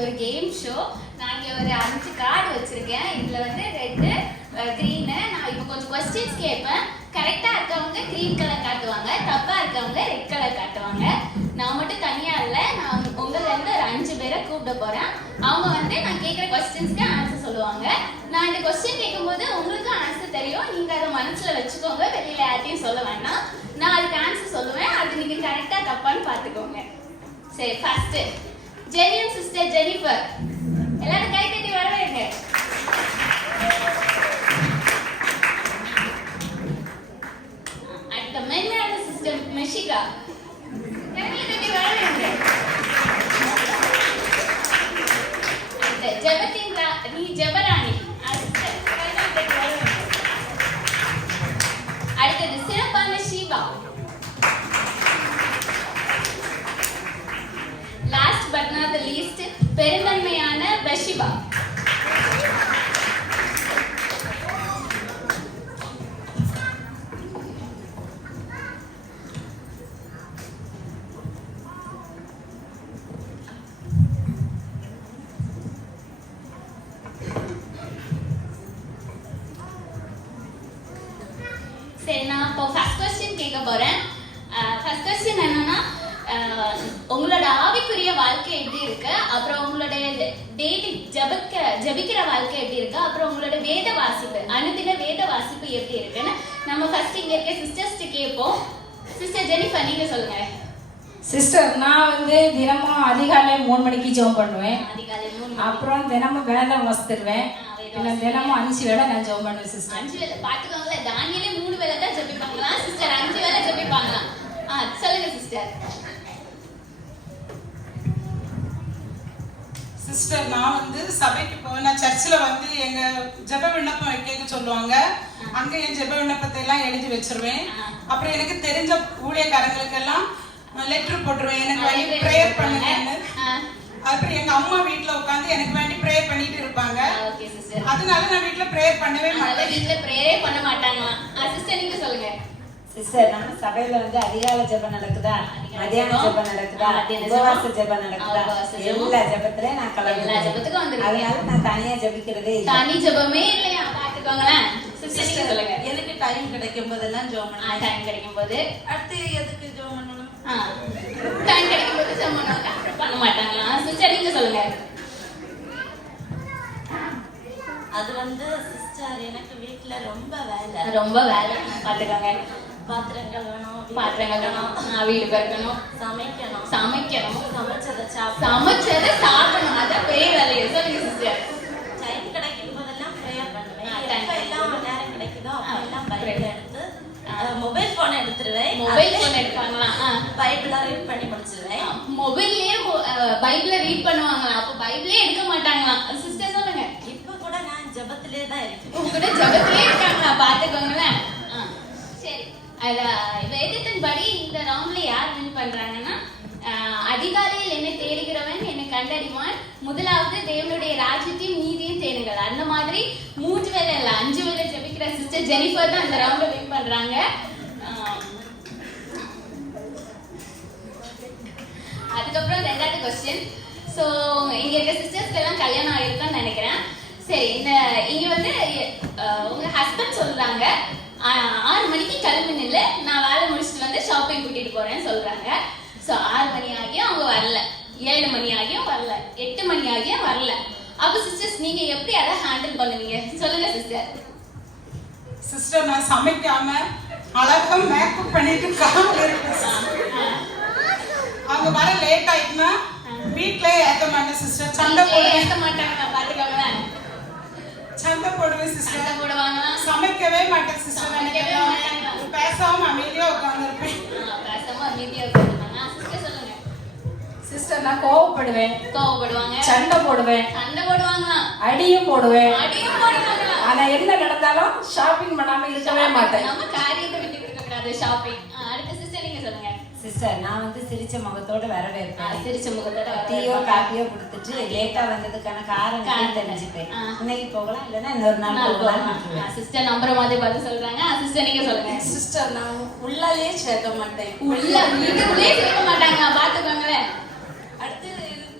ஒரு game show. நான் இங்கே ஒரு 5 கார்டு வச்சிருக்கேன். இதில் வந்து ரெட்டு க்ரீனு. நான் இப்போ கொஞ்சம் கொஸ்டின்ஸ் கேட்பேன். கரெக்டாக இருக்கவங்க க்ரீன் கலர் காட்டுவாங்க, தப்பாக இருக்கவங்க ரெட் கலர் காட்டுவாங்க. நான் மட்டும் தனியாக இல்லை, நான் உங்களிலேருந்து ஒரு 5 பேரை கூப்பிட போகிறேன். அவங்க வந்து நான் கேட்குற கொஸ்டின்ஸ்க்கு ஆன்சர் சொல்லுவாங்க. நான் இந்த கொஸ்டின் கேட்கும்போது உங்களுக்கும் ஆன்சர் தெரியும், நீங்கள் அதை மனசில் வச்சுக்கோங்க, வெளியில் யார்ட்டையும் சொல்ல வேண்டாம். நான் அதுக்கு ஆன்சர் சொல்லுவேன், அது நீங்கள் கரெக்டாக தப்பான்னு பார்த்துக்கோங்க. சரி, ஃபர்ஸ்ட்டு ஜெனியன் சிஸ்டர் ஜெனிஃபர், எல்லாரும் கை தட்டி வரவேங்க. அடுத்த மென்மையான சிஸ்டர் மெஷிகா, கை தட்டி வரவேங்க. அடுத்த ஜெபத்தின் நீ ஜெபராணி, அடுத்தது சிறப்பான Sheba. Last but not the least பெருந்தன்மையான பஷிபா. சரி, நான் இப்போ ஃபர்ஸ்ட் கொஸ்டின் கேட்க போறேன். ஃபர்ஸ்ட் கொஸ்டின் என்னன்னா, உங்களோட ஆவிக்குரிய வாழ்க்கை எப்படி இருக்கு, அப்புறம் உங்களுடைய டெய்லி ஜபிக்கிற வாழ்க்கை எப்படி இருக்கு, அப்புறம் உங்களோட வேத வாசிப்பு, அனுதின வேத வாசிப்பு எப்படி இருக்குன்னு நம்ம ஃபர்ஸ்ட் இங்க இருக்க சிஸ்டர்ஸ்ட்டு கேட்போம். சிஸ்டர் ஜெனிஃபர், நீங்க சொல்லுங்க. சிஸ்டர், நான் வந்து தினமும் அதிகாலை 3 மணிக்கு ஜெபம் பண்ணுவேன். அதிகாலை 3 அப்புறம் தினமும் வேதம் வாசித்துருவேன். தினமும் 5 வேளை நான் ஜெபம் பண்ணுவேன் சிஸ்டர். 5 வேளை பாத்துக்கோங்களே, தானியலே 3 வேளை தான் ஜெபிப்பாங்களா சிஸ்டர், 5 வேளை ஜெபிப்பாங்களா? சொல்லுங்க சிஸ்டர். சிஸ்டர், நான் வந்து சபைக்கு போவேன். நான் சர்ச்சில் வந்து எங்க ஜெப விண்ணப்பம் கேட்க சொல்லுவாங்க. அங்க என் ஜெப விண்ணப்பத்தை எல்லாம் எழுதி வச்சிருவேன். அப்புறம் எனக்கு தெரிஞ்ச ஊழியக்காரங்களுக்கு எல்லாம் லெட்டர் போட்டுருவேன், எனக்கு வேண்டி ப்ரேயர் பண்ணுங்கன்னு. அப்புறம் எங்க அம்மா வீட்டுல உட்காந்து எனக்கு வேண்டி ப்ரேயர் பண்ணிட்டு இருப்பாங்க. அதனால நான் வீட்டுல ப்ரேயர் பண்ணவே மாட்டேன். வீட்டுல ப்ரேயரே பண்ண மாட்டாங்களா? சிஸ்டர், நீங்க சொல்லுங்க. சிஸ்டர், நம்ம சபையில வந்து அதிகாலை ஜெபம் நடக்குதா, மதியான ஜெபம் நடக்குதா, உபவாச ஜெபம் நடக்குதா, எல்லா ஜெபத்திலயும் நான் கலந்து. எல்லா ஜெபத்துக்கும் வந்து அதனால நான் தனியா ஜெபிக்கிறதே இல்லை. தனி ஜெபமே இல்லையா? பாத்துக்கோங்களேன். சிஸ்டர் சொல்லுங்க. எனக்கு டைம் கிடைக்கும் போதெல்லாம் ஜெபம் பண்ணணும். டைம் கிடைக்கும் போது அடுத்து எதுக்கு ஜெபம் பண்ணணும்? டைம் கிடைக்கும் போது ஜெபம் பண்ணுவாங்க, அப்புறம் பண்ண மாட்டாங்களா? சிஸ்டர், நீங்க சொல்லுங்க. அது வந்து சிஸ்டர், எனக்கு வீட்டுல ரொம்ப வேலை பாத்துக்கோங்க. பாத்திரங்கள் வேணும், வீடு பெருக்கணும், சமைக்கணும், சமைச்சதை சாப்பிடணும். அதான் பெரிய வேலையை. சொல்லுங்க சிஸ்டர். டைம் கிடைக்கும் போதெல்லாம் ப்ரேயர் பண்ணுவேன். எப்ப எல்லாம் நேரம் கிடைக்குதோ அப்பெல்லாம் பைபிள் எடுத்து மொபைல் போன் எடுத்துருவேன். மொபைல் போன் எடுப்பாங்களா? பைபிளா ரீட் பண்ணி முடிச்சிருவேன். மொபைல்லயே பைபிள ரீட் பண்ணுவாங்களா? அப்ப பைபிளே எடுக்க மாட்டாங்களா? சிஸ்டர் சொல்லுங்க. இப்ப கூட நான் ஜெபத்திலே தான் இருக்கேன். உங்க கூட ஜெபத்திலே இருக்காங்களா? பாத்துக்கோங்களேன். சரி, வேதத்தின்படி இந்த ரவுண்ட்ல யார் வின் பண்றாங்கன்னா, அதிகாலையில் என்னை தேடுகிறவன் என்னை கண்டறிவான், முதலாவது தேவனுடைய ராஜ்யத்தையும் நீதியும் தேடுங்கள். அந்த மாதிரி 3 வேளை இல்ல 5 வேளை ஜெபிக்கிற சிஸ்டர் ஜெனிஃபர் தான் இந்த ரவுண்ட்ல வின் பண்றாங்க. அதுக்கப்புறம் 2வது கொஸ்டின். ஸோ இங்க இருக்க சிஸ்டர்ஸ்க்கு எல்லாம் கல்யாணம் ஆயிருக்குன்னு நினைக்கிறேன். சரி, இங்க வந்து உங்க ஹஸ்பண்ட் சொல்றாங்க 6 மணிக்கு கிளம்பி நில்லு, நான் வேலை முடிச்சுட்டு வந்து ஷாப்பிங் கூட்டிட்டு போறேன்னு சொல்றாங்க. ஸோ 6 மணி ஆகியும் அவங்க வரல, 7 மணி ஆகியும் வரல, 8 மணி ஆகியும் வரல. அப்ப சிஸ்டர்ஸ், நீங்க எப்படி அதை ஹேண்டில் பண்ணுவீங்க? சொல்லுங்க சிஸ்டர். சிஸ்டர், நான் சமைக்காம அழகா மேக்கப் பண்ணிட்டு அவங்க வர லேட் ஆயிட்டுனா வீட்ல ஏத்த மாட்டேன் சிஸ்டர். சண்டை ஏத்த மாட்டாங்க, பாத்துக்கோங்களேன். சண்டை போடுவேன் சிஸ்டர். சண்டை போடுவாங்க. சமைக்கவே மாட்டேன் சிஸ்டர். பேசாம அமைதியா உட்கார்ந்துருப்பேன். பேசாம அமைதியா உட்கார்ந்துருப்பாங்க. சிஸ்டர் சொல்லுங்க. சிஸ்டர், நான் கோவப்படுவேன், சண்டை போடுவேன், அடியும் போடுவேன். ஆனா என்ன நடந்தாலும் ஷாப்பிங் பண்ணாம இருக்கவே மாட்டேன். நம்ம காரியத்தை விட்டு கொடுக்க கூடாது, ஷாப்பிங். அடுத்த சிஸ்டர், நீங்க சொல்லுங்க. சிஸ்டர், நான் வந்து சிரிச்ச முகத்தோட வரவேற்பேன். சிரிச்ச முகத்தோட டீயோ காஃபியோ கொடுத்துட்டு லேட்டா வந்ததுக்கான காரணம் தெரிஞ்சுப்பேன். இன்னைக்கு போகலாம், இல்லைன்னா இன்னொரு நாள் போகலாம். சிஸ்டர் நம்புற மாதிரி பார்த்து சொல்றாங்க. சிஸ்டர், நீங்க சொல்லுங்க. சிஸ்டர், நான் உள்ளாலே சேர்க்க மாட்டேன். வீட்டுக்குள்ளே சேர்க்க மாட்டாங்க, பாத்துக்கோங்களேன். அடுத்து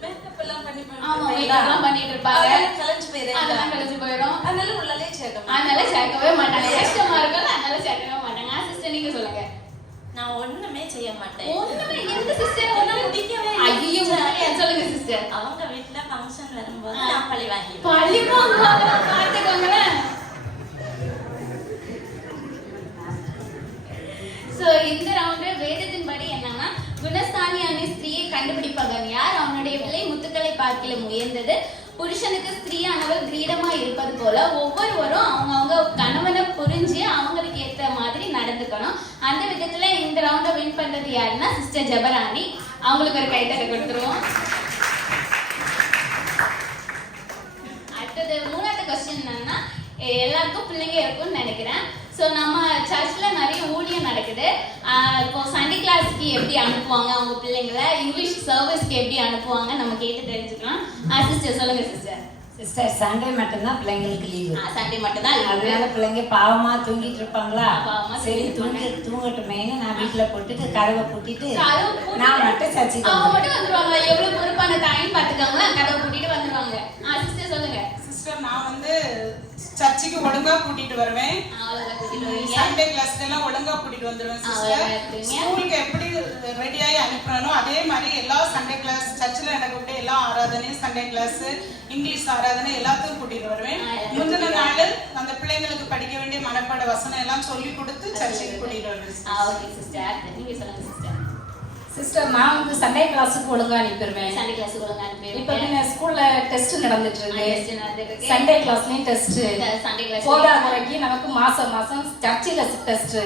மேக்கப் எல்லாம் பண்ணி ஆமா இதெல்லாம் பண்ணிட்டு இருப்பாங்க. அதெல்லாம் கலைஞ்சு போயிடும். அதனால உள்ளே சேர்க்கவே மாட்டாங்க. கஷ்டமா இருக்கும், அதனால சேர்க்கவே மாட்டாங்க. சிஸ்டர் நீங்க சொல்லுங்க. நான் ஒண்ணுமே செய்ய மாட்டேன். ஒண்ணுமே எந்த சிஸ்டர் ஒண்ணுமே பிடிக்கவே இல்லை. ஐயோ சொல்லுங்க சிஸ்டர். அவங்க வீட்ல ஃபங்க்ஷன் வரும்போது நான் பழி வாங்கிடுவேன். பழி வாங்குவாங்க, பாத்துக்கோங்களேன். சோ இந்த ரவுண்ட் வேதத்தின் படி என்னன்னா, குணஸ்தானியான ஸ்திரீயை கண்டுபிடிப்பவன் யார், அவனுடைய விலை முத்துக்களை பார்க்கிலும் உயர்ந்தது, புருஷனுக்கு ஸ்திரீயானவள் கிரீடமா இருப்பது போல ஒவ்வொருவரும் அவங்க கணவனை புரிஞ்சு அவங்களுக்கு ஏத்த மாதிரி நடந்துக்கணும். அந்த விதத்துல இந்த ரவுண்ட வின் பண்றது யாருன்னா சிஸ்டர் ஜெபராணி. அவங்களுக்கு ஒரு கைத்தட்டை கொடுத்துருவோம். அடுத்தது மூணாவது கொஸ்டின் என்னன்னா, எல்லாருக்கும் பிள்ளைங்க இருக்கும்னு நினைக்கிறேன். ஸோ நம்ம சர்ச்ல நிறைய ஊழியம் நடக்குது. இப்போ சண்டே கிளாஸ்க்கு எப்படி அனுப்புவாங்க அவங்க பிள்ளைங்களை, இங்கிலீஷ் சர்வீஸ்க்கு எப்படி அனுப்புவாங்க நம்ம கேட்டு தெரிஞ்சுக்கலாம். சிஸ்டர் சொல்லுங்க சிஸ்டர். சிஸ்டர் சண்டே மட்டும்தான் பிள்ளைங்களுக்கு லீவு. சண்டே மட்டும் தான். அதனால பிள்ளைங்க பாவமா தூங்கிட்டு இருப்பாங்களா, சரி தூங்கட்டுமேன்னு நான் வீட்டுல போட்டுட்டு கதவை பூட்டிட்டு நான் மட்டும் சர்ச்சுக்கு அவங்க மட்டும் வந்துருவாங்க. எவ்வளவு பொறுப்பான தாயின்னு பாத்துக்காங்களா, கதவை பூட்டிட்டு வந்துருவாங்க. சிஸ்டர் சொல்லுங்க. சிஸ்டர் நான் வந்து சர்ச்சுக்கு ஒழுங்கா கூட்டிட்டு வருவேன். சண்டே கிளாஸ்க்கு எல்லாம் ஒழுங்கா கூட்டிட்டு வந்துருவேன் சிஸ்டர். ஸ்கூலுக்கு எப்படி ரெடியாகி அனுப்புறனோ அதே மாதிரி எல்லா சண்டே கிளாஸ் சர்ச்சில் நடக்கக்கூடிய எல்லா ஆராதனையும், சண்டே கிளாஸ், இங்கிலீஷ் ஆராதனை எல்லாத்தையும் கூட்டிட்டு வருவேன். முந்தின நாள் அந்த பிள்ளைங்களுக்கு படிக்க வேண்டிய மனப்பாட வசனம் எல்லாம் சொல்லி கொடுத்து சர்ச்சுக்கு கூட்டிட்டு வருவேன். சிஸ்டர் நான் வந்து சண்டே கிளாஸுக்கு ஒழுங்கா அனுப்பிடுவேன். சண்டே கிளாஸுக்கு ஒழுங்கா அனுப்பிடுவேன். இப்போ ஸ்கூல்ல டெஸ்ட் நடந்துட்டு இருக்கு. சண்டே கிளாஸ்லயும் டெஸ்ட். சண்டே கிளாஸ் போதா முறைக்கு நமக்கு மாசம் மாசம் சர்ச்சில் டெஸ்ட்.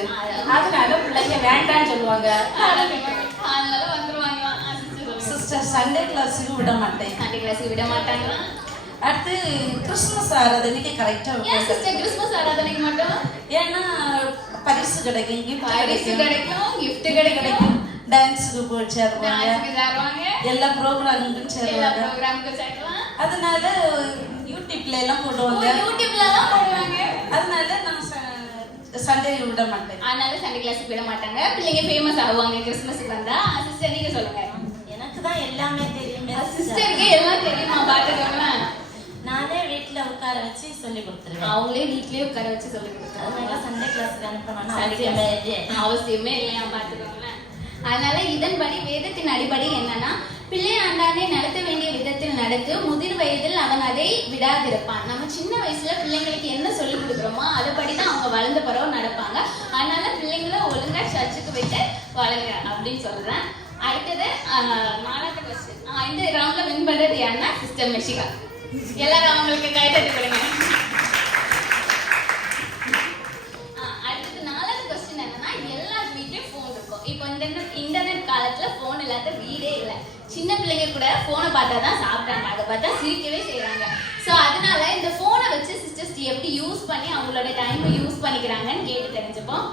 அதனால பிள்ளைங்க வேண்டான்னு சொல்லுவாங்க. அதனால வந்துருவாங்க. சிஸ்டர் சண்டே கிளாஸுக்கு விட மாட்டேன். சண்டே கிளாஸுக்கு விட மாட்டாங்க. அடுத்து கிறிஸ்துமஸ் ஆராதனைக்கு கரெக்டா ஏன் சிஸ்டர் கிறிஸ்துமஸ் ஆராதனைக்கு மட்டும்? ஏன்னா பரிசு கிடைக்கும், கிஃப்ட் கிடைக்கும், டான்ஸுக்கு போய் சேருவாங்க, எல்லா ப்ரோக்ராமுக்கும் சேருவாங்க. அதனால யூடியூப்ல எல்லாம் போடுவாங்க. அதனால நான் சண்டே விட மாட்டேன். அதனால சண்டே கிளாஸுக்கு விட மாட்டாங்க. பிள்ளைங்க ஃபேமஸ் ஆகுவாங்க கிறிஸ்துமஸ்க்கு வந்தா. சிஸ்டர் நீங்க சொல்லுங்க. எனக்கு தான் எல்லாமே தெரியும். சிஸ்டருக்கு எல்லாம் தெரியுமா பாத்துக்கோங்களேன். நானே வீட்டுல உட்கார வச்சு சொல்லி கொடுத்துருவேன். அவங்களே வீட்லயே உட்கார வச்சு சொல்லி கொடுத்துருவாங்க. அதனால சண்டே கிளாஸ்க்கு அனுப்பணும்னு அவசியமே இல்லையா பாத்துக்கோங்களேன். அதனால இதன்படி வேதத்தின் அடிப்படை என்னன்னா, பிள்ளை ஆண்டாண்டை நடத்த வேண்டிய விதத்தில் நடத்து, முதிர் வயதில் அவன் அதை விடாதிருப்பான். நம்ம சின்ன வயசுல பிள்ளைங்களுக்கு என்ன சொல்லி கொடுக்குறோமோ அதுபடிதான் அவங்க வளர்ந்த பிறகு நடப்பாங்க. அதனால பிள்ளைங்களை ஒழுங்கா சர்ச்சுக்கு விட்டு வளங்க அப்படின்னு சொல்றேன். அடுத்தது 4வது கொஸ்டின். இந்த ரவுண்ட்ல வின் பண்றது யாருன்னா சிஸ்டர் மெஷிகா. எல்லாரும் அவங்களுக்கு கைத்தட்டி கொடுங்க. அடுத்தது 4வது கொஸ்டின் என்னன்னா, எல்லா வீட்லயும் போன் இருக்கும். இப்போ இன்டர்நெட் காலத்துல போன் இல்லாத வீடே இல்லை. சின்ன பிள்ளைங்க கூட போனை பார்த்தா தான் சாப்பிட்றாங்க, அதை பார்த்தா சிரிக்கவே செய்யறாங்க. ஸோ அதனால இந்த போனை வச்சு சிஸ்டர்ஸ் எப்படி யூஸ் பண்ணி அவங்களோட டைமை யூஸ் பண்ணிக்கிறாங்கன்னு கேட்டு தெரிஞ்சுப்போம்.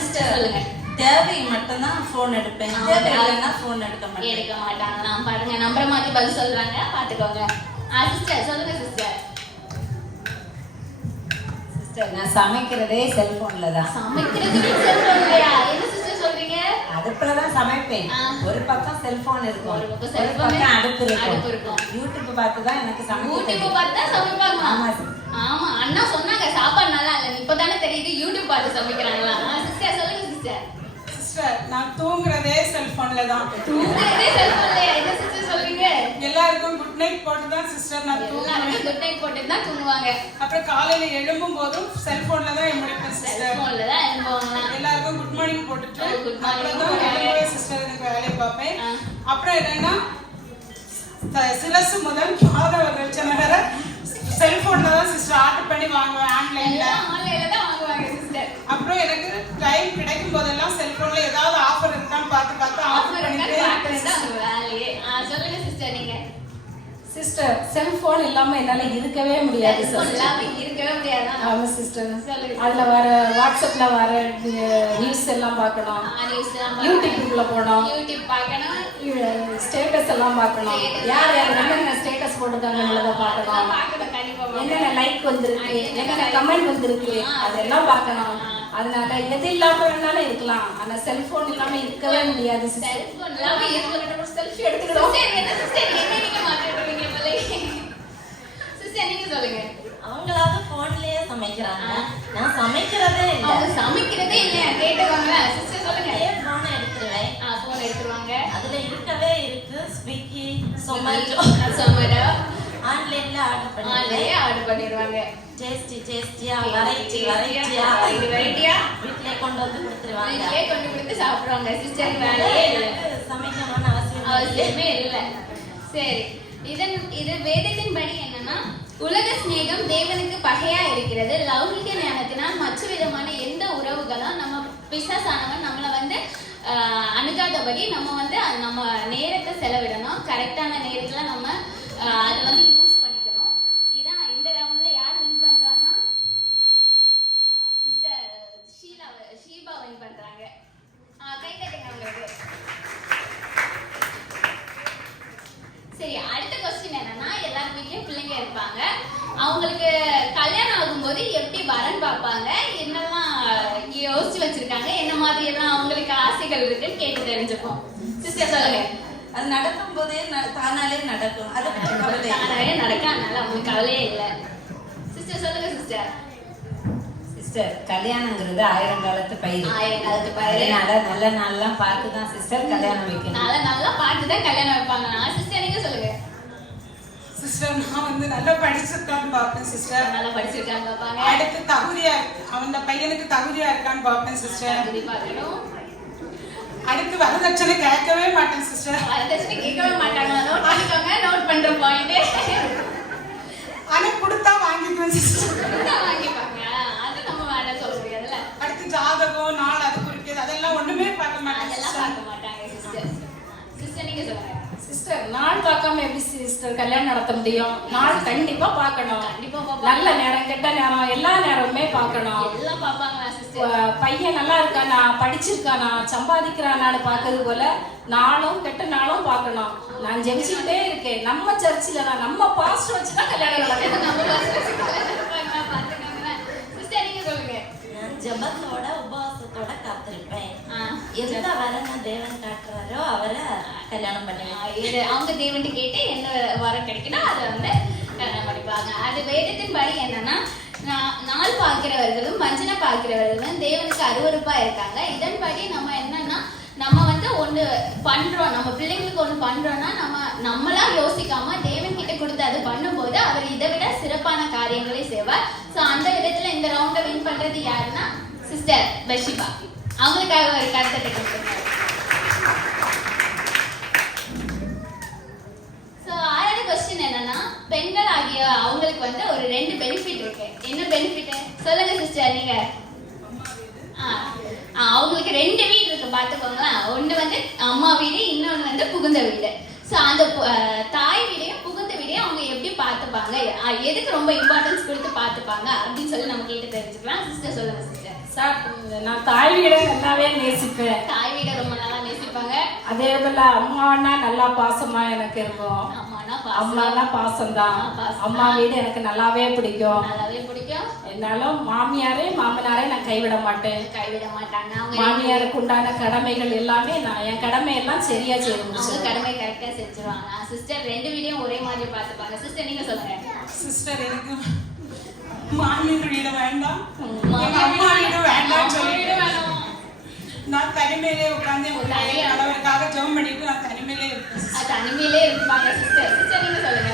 சிஸ்டர் சொல்லுங்க. தேவை மட்டும்தான் போன் எடுப்பேன், தேவை இல்லைன்னா போன் எடுக்க மாட்டாங்க. நான் பாருங்க நம்பரை மாத்தி பதில் சொல்றாங்க, பாத்துக்கோங்க. சிஸ்டர் சொல்லுங்க சிஸ்டர். சிஸ்டர் நான் சமைக்கிறதே செல்போன்ல தான். சமைக்கிறது செல்போன்லயா? என்ன சிஸ்டர் சொல்றீங்க? அடுப்புலதான் சமைப்பேன். ஒரு பக்கம் செல்போன் இருக்கும், ஒரு பக்கம் அடுப்பு இருக்கும். யூடியூப் பார்த்து தான் எனக்கு யூடியூப் பார்த்து தான் சமைப்பாங்க. ஆமா அண்ணா சொன்னாங்க சாப்பாடு நல்லா இல்ல, இப்பதானே தெரியுது யூடியூப் பார்த்து சமைக்கிறாங்களா. சிஸ்டர் சொல்லுங்க சிஸ்டர். சிஸ்டர் நான் தூங்குறதே செல்போன்ல தான். தூங்குறதே செல்போன்லயா? என்ன சிஸ்டர் சொல்றீங்க? எல்லாருக்கும் குட் நைட் போட்டு தான் சிஸ்டர் நான் தூங்குவேன். குட் நைட் போட்டு தான் தூங்குவாங்க. அப்புறம் காலையில எழும்பும் போதும் செல்போன்ல தான் எழுந்திருப்பேன் சிஸ்டர். செல்போன்ல தான் எழும்புவாங்க. எல்லாருக்கும் குட் மார்னிங் போட்டுட்டு அப்புறம் தான் எழும்பவே சிஸ்டர் எனக்கு வேலையை பார்ப்பேன். அப்புறம் என்னன்னா சிரசு முதல் பாதவர்கள் வர செல்போன்ல தான் சிஸ்டர் ஆர்டர் பண்ணி வாங்குவேன். ஆன்லைன்ல தான் வாங்குவாங்க சிஸ்டர். அப்புறம் எனக்கு டைம் கிடைக்கும் போதெல்லாம் செல்போன்ல ஏதாவது ஆஃபர் இருக்கான்னு பார்த்து ஆஃபர் பண்ணிட்டு வேலையே. சொல்லுங்க சிஸ்டர் நீங்க. சிஸ்டர் செல்போன் இல்லாம என்னால இருக்கவே முடியாது. இருக்கவே முடியாது. ஆமா சிஸ்டர். அதுல வர வாட்ஸ்அப்ல வர நியூஸ் எல்லாம் பார்க்கணும், யூடியூப்ல போனோம், யூடியூப் பார்க்கணும், ஸ்டேட்டஸ் எல்லாம் பார்க்கணும், யார் யார் என்னென்ன ஸ்டேட்டஸ் போட்டுருக்காங்கன்றத பார்க்கணும், என்னென்ன லைக் வந்திருக்கு, என்னென்ன கமெண்ட் வந்திருக்கு, அதெல்லாம் பார்க்கணும். அதனால எது இல்லாம வேணாலும் இருக்கலாம், ஆனா செல்போன் இல்லாம இருக்கவே முடியாது. செல்போன் இல்லாம செல்ஃபி எடுத்துக்கணும். என்ன சிஸ்டர் என்ன நீங்க மாத்திடுவீங்க? சிஸ்டர் நீங்க சொல்லுங்க. அவங்களாவது போன்லயே சமைக்கிறாங்க, நான் சமைக்கிறதே இல்லை. அவங்க சமைக்கிறதே இல்லையா கேட்டுவாங்க. சிஸ்டர் சொல்லுங்க. போனை எடுத்துருவேன், போன் எடுத்துருவாங்க. அதுல இருக்கவே இருக்கு ஸ்விக்கி, சொமேட்டோ, ஆன்லைன்ல ஆர்டர் பண்ணிடுவாங்க. டேஸ்டியா வெரைட்டியா வீட்லயே கொண்டு வந்து கொடுத்துருவாங்க. வீட்லயே கொண்டு கொடுத்து சாப்பிடுவாங்க. சிஸ்டர் வேலையே இல்லை, சமைக்கணும்னு அவசியமே இல்லை. சரி, இது வேதத்தின்படி என்னன்னா, உலக சிநேகம் தேவனுக்கு பகையா இருக்கிறது. லௌகிக ஞானத்தினால் மற்ற விதமான எந்த உறவுகளும் நம்ம பிசாசானவன் நம்மளை வந்து அணுகாதபடி நம்ம வந்து நம்ம நேரத்தை செலவிடணும். கரெக்டான நேரத்துல நம்ம அதை வந்து யூஸ் பண்ணிக்கணும். இதான் இந்த ரவுண்ட்ல யார் வின் பண்றாங்கன்னா சிஸ்டர் ஷீபா வின் பண்றாங்க. கை தட்டுங்க அவங்களுக்கு. சரி, அடுத்த கொஸ்டின் என்னன்னா, எல்லார் வீட்லயும் பிள்ளைங்க இருப்பாங்க. அவங்களுக்கு கல்யாணம் ஆகும்போது எப்படி வரன் பார்ப்பாங்க, என்னெல்லாம் யோசிச்சு வச்சிருக்காங்க, என்ன மாதிரி எல்லாம் அவங்களுக்கு ஆசைகள் இருக்குன்னு கேட்டு தெரிஞ்சுப்போம். சிஸ்டர் சொல்லுங்க. அது நடக்கும் போதே தானாலே நடக்கும், அது தானாலே நடக்கும், அதனால அவங்களுக்கு கவலையே இல்லை. சிஸ்டர் சொல்லுங்க. சிஸ்டர் கல்யாணங்கிறது 1000 காலத்து பயிர். 1000 காலத்து பயிர். அதனால நல்ல நாள்லாம் பார்த்து தான் சிஸ்டர் கல்யாணம் வைக்கணும். நல்லா பார்த்து தான் கல்யாணம் வைப்பாங்க. சிஸ்டர் நீங்க சொல்லுங்க. சிஸ்டர் நான் வந்து நல்லா படிச்சிருக்கான்னு பார்ப்பேன் சிஸ்டர். நல்லா படிச்சிருக்கான்னு பார்ப்பாங்க. அடுத்து அந்த பையனுக்கு தகுதியா இருக்கான்னு பார்ப்பேன் சிஸ்டர். தகுதி பார்க்கணும். அடுத்து வரதட்சணை கேட்கவே மாட்டேன் சிஸ்டர். வரதட்சணை கேட்கவே மாட்டாங்க. நோட் பண்ணிக்கோங்க, நோட் பண்ற பாயிண்ட். ஆனா கொடுத்தா வாங்கிக்குவேன் சிஸ்டர். வாங்கிப்பாங்க, அது நம்ம வேலை சொல்ல முடியாதுல்ல. அடுத்து ஜாதகம் நாள் அது குறிக்கிறது அதெல்லாம் ஒண்ணுமே பார்க்க மாட்டேன். அதெல்லாம் பார்க்க மாட்டாங்க சிஸ்டர். சிஸ்டர் நீங்க சொல்லுங்க. சிஸ்டர் நாள் பார்க்காம எப்படி சிஸ்டர் கல்யாணம் நடத்த முடியும்? நாள் கண்டிப்பா பார்க்கணும். கண்டிப்பா பார்ப்பாங்க. நல்ல நேரம் கெட்ட நேரம் எல்லா நேரமுமே பார்க்கணும். எல்லாம் பார்ப்பாங்களா சிஸ்டர்? பையன் நல்லா இருக்கானா, படிச்சிருக்கானா, சம்பாதிக்கிறானான்னு பார்க்கறது போல நாளும் கெட்ட நாளும் பார்க்கணும். நான் ஜெபிச்சுக்கிட்டே இருக்கேன், நம்ம சர்ச்சில் நம்ம பாஸ்டர் வச்சுதான் கல்யாணம் நடக்கும். நம்ம பார்த்துக்கோங்க. சிஸ்டர் நீங்க சொல்லுங்க. நான் ஜெபத்தோட உபவாசத்தோட காத்திருப்பேன். எந்த வரணும் தேவன் காட்டுறாரோ அவரை கல்யாணம் பண்ணுவேன். இது அவங்க தேவன்ட்டு கேட்டு என்ன வரம் கிடைக்குதோ அதை வந்து கல்யாணம் பண்ணிப்பாங்க. அது வேதத்தின்படி என்னன்னா, நாள் பார்க்கிறவர்களும் வஞ்சனை பார்க்கிறவர்களும் தேவனுக்கு அருவருப்பா இருக்காங்க. இதன்படி நம்ம என்னன்னா, நம்ம வந்து ஒண்ணு பண்றோம், நம்ம பிள்ளைங்களுக்கு ஒண்ணு பண்றோம்னா நம்மளா யோசிக்காம தேவன் கிட்ட கொடுத்து அது பண்ணும்போது அவர் இதை விட சிறப்பான காரியங்களை செய்வார். சோ அந்த விதத்துல இந்த ரவுண்ட வின் பண்றது யாருன்னா சிஸ்டர் பஷிபா. அவங்களுக்காக ஒரு கருத்தை கொடுத்துருக்காங்க. சோ 6வது क्वेश्चन என்னன்னா, பெண்கள் ஆகிய அவங்களுக்கு வந்து ஒரு 2 பெனிஃபிட் இருக்கு. என்ன பெனிஃபிட் சொல்லுங்க சிஸ்டர் நீங்க. அவங்களுக்கு 2 வீடு இருக்கு பாத்துக்கோங்களேன். ஒண்ணு வந்து அம்மா வீடு, இன்னொன்னு வந்து புகுந்த வீடு. சோ அந்த தாய் வீடையும் புகுந்த வீடையும் அவங்க எப்படி பார்த்துப்பாங்க, எதுக்கு ரொம்ப இம்பார்ட்டன்ஸ் கொடுத்து பார்த்துப்பாங்க அப்படின்னு சொல்லி நம்ம கேட்டு தெரிஞ்சுக்கலாம். சிஸ்டர் சொல்லுங்க சிஸ்டர். சார் நான் தாய் வீடை நல்லாவே நேசிப்பேன். தாய் வீடை ரொம்ப நல்லா நேசிப்பாங்க. அதே போல அம்மானா நல்லா பாசமா எனக்கு இருக்கும். அம்மானா பாசம்தான். அம்மா வீடு எனக்கு நல்லாவே பிடிக்கும். என்னாலும் மாமியாரே நான் கைவிட மாட்டேன். மாமியாருக்கு உண்டான கடமைகள் எல்லாமே நான் என் கடமையெல்லாம் சரியா செய்யணும். கடமை கரெக்டா செஞ்சுருவாங்க. சிஸ்டர் 2 வீடியும் ஒரே மாதிரி பார்த்துப்பாங்க. சிஸ்டர் நீங்க சொல்லுங்க. சிஸ்டர் எனக்கு மாமியார் வீடு வேண்டாம், அம்மா வீடு வேண்டாம் சொல்லிட்டு நான் தனிமையிலே உட்கார்ந்து கணவருக்காக ஜெபம் பண்ணிட்டு நான் தனிமையிலே இருப்பேன். தனிமையிலே இருப்பாங்க சிஸ்டர். சிஸ்டர் நீங்க சொல்லுங்க.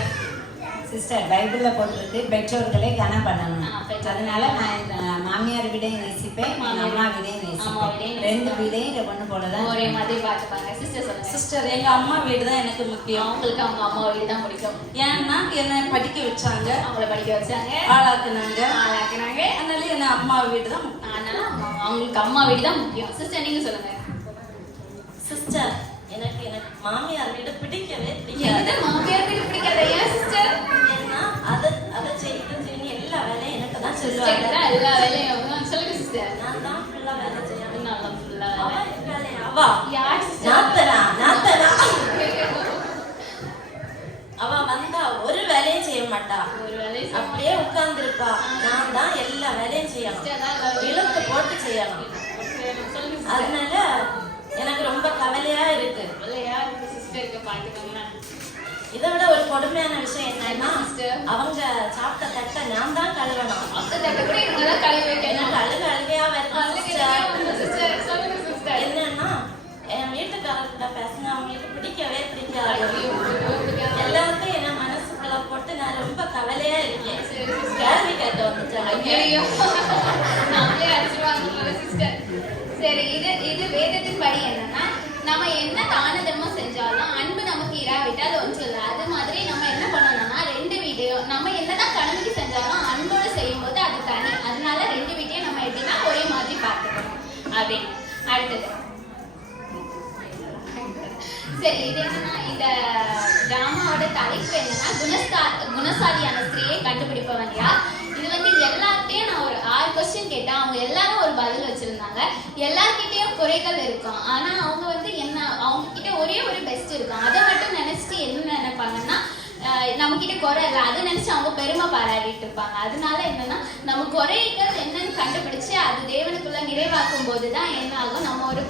சிஸ்டர் பைபிள்ல போட்டிருக்கு பெற்றோர்களே கனம் பண்ணணும். அதனால நான் மாமியார் வீடையும் நேசிப்பேன், அம்மா வீடையும் நேசிப்பேன். 2 வீடையும் ஒண்ணு போலதான் ஒரே மாதிரி பார்த்துப்பாங்க. சிஸ்டர் சொல்லுங்க. சிஸ்டர் எங்க அம்மா வீடு தான் எனக்கு முக்கியம். அவங்களுக்கு அவங்க அம்மா வீடு தான் பிடிக்கும். ஏன்னா என்ன படிக்க வச்சாங்க, அவங்கள படிக்க வச்சாங்க, ஆளாக்குனாங்க. அதனால என்ன அம்மா வீடு தான், அதனால அவங்களுக்கு அம்மா வீடு தான் முக்கியம். சிஸ்டர் நீங்க சொல்லுங்க. சிஸ்டர் எனக்கு மாமியார் வீடு பிடிக்கவே பிடிக்காது. மாமியார் வீடு பிடிக்காத ஏன் சிஸ்டர்? ஏன்னா அதை செய்யணும் எல்லா வேலையும் எனக்கு தான் சொல்லுவாங்க. எல்லா வேலையும் சொல்லுங்க சிஸ்டர். நான் தான் ஃபுல்லா வேலை செய்யணும். நல்லா ஃபுல்லா அவ யார் சிஸ்டர்? நாத்தனா அவ வந்தா ஒரு வேலையும் செய்ய மாட்டா, ஒரு வேலையும் அப்படியே உட்கார்ந்துருப்பா. நான் தான் எல்லா வேலையும் செய்யணும், இழுத்து போட்டு செய்யணும். அதனால எனக்கு ரொம்ப கவலையா இருக்கு. சிஸ்டருக்கு பாத்துக்கோங்க. இதை விட ஒரு கொடுமையான விஷயம் என்னன்னா அவங்க சாப்பிட்ட தட்டை நான் தான் கழுவணும். அந்த தட்டை கூட இவங்க தான் கழுவி வைக்கணும். எனக்கு அழுகையா வருது sister. சொல்லுங்க சிஸ்டர். என்னன்னா என் வீட்டுக்காரர்கிட்ட பேசினா அவங்களுக்கு பிடிக்கவே பிடிக்காது. எல்லாருக்கும் என்ன மனசுக்குள்ள போட்டு நான் ரொம்ப கவலையா இருக்கேன். கேள்வி கேட்க வந்துட்டாங்க. ஐயோ நம்மளே அடிச்சுடுவாங்க சிஸ்டர். சரி, இது வேதத்தின் படி என்னன்னா நம்ம என்ன தான தர்மம் செஞ்சாலும் அன்பு நமக்கு இராவிட்டால் ஒன்றும் இல்லை. அது மாதிரி நம்ம என்ன பண்ணணும்னா 2 வீடியோ நம்ம என்னதான் கடமைக்கு செஞ்சாலும் அன்போடு செய்யும் போது அது தனி. அதனால 2 வீட்டையும் நம்ம எப்படின்னா ஒரே மாதிரி பார்த்துக்கணும் அப்படின்னு. அடுத்தது சரி, இது என்னன்னா இந்த டிராமாவோட தலைப்பு என்னன்னா குணசாலியான ஸ்திரீயை கண்டுபிடிப்பவன் யார். இது வந்து எல்லார்கிட்டையும் நான் ஒரு 6 கொஸ்டின் கேட்டேன். அவங்க எல்லாரும் ஒரு பதில் வச்சிருந்தாங்க. எல்லார்கிட்டையும் குறைகள் இருக்கும். ஆனா அவங்க வந்து என்ன, அவங்க கிட்ட ஒரே ஒரு பெஸ்ட் இருக்கும். அதை மட்டும் நினைச்சிட்டு என்ன நினைப்பாங்கன்னா நம்ம கிட்ட குறை இல்லை அதை நினைச்சு அவங்க பெருமை பாராட்டிட்டு இருப்பாங்க. அதனால என்னன்னா நம்ம குறைகள் என்னன்னு கண்டுபிடிச்சு அது தேவனுக்குள்ள நிறைவாக்கும் போதுதான் என்ன ஆகும், நம்ம ஒரு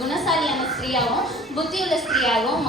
குணசாலியான ஸ்திரீயாகவும் புத்தியுள்ள ஸ்திரீயாகவும்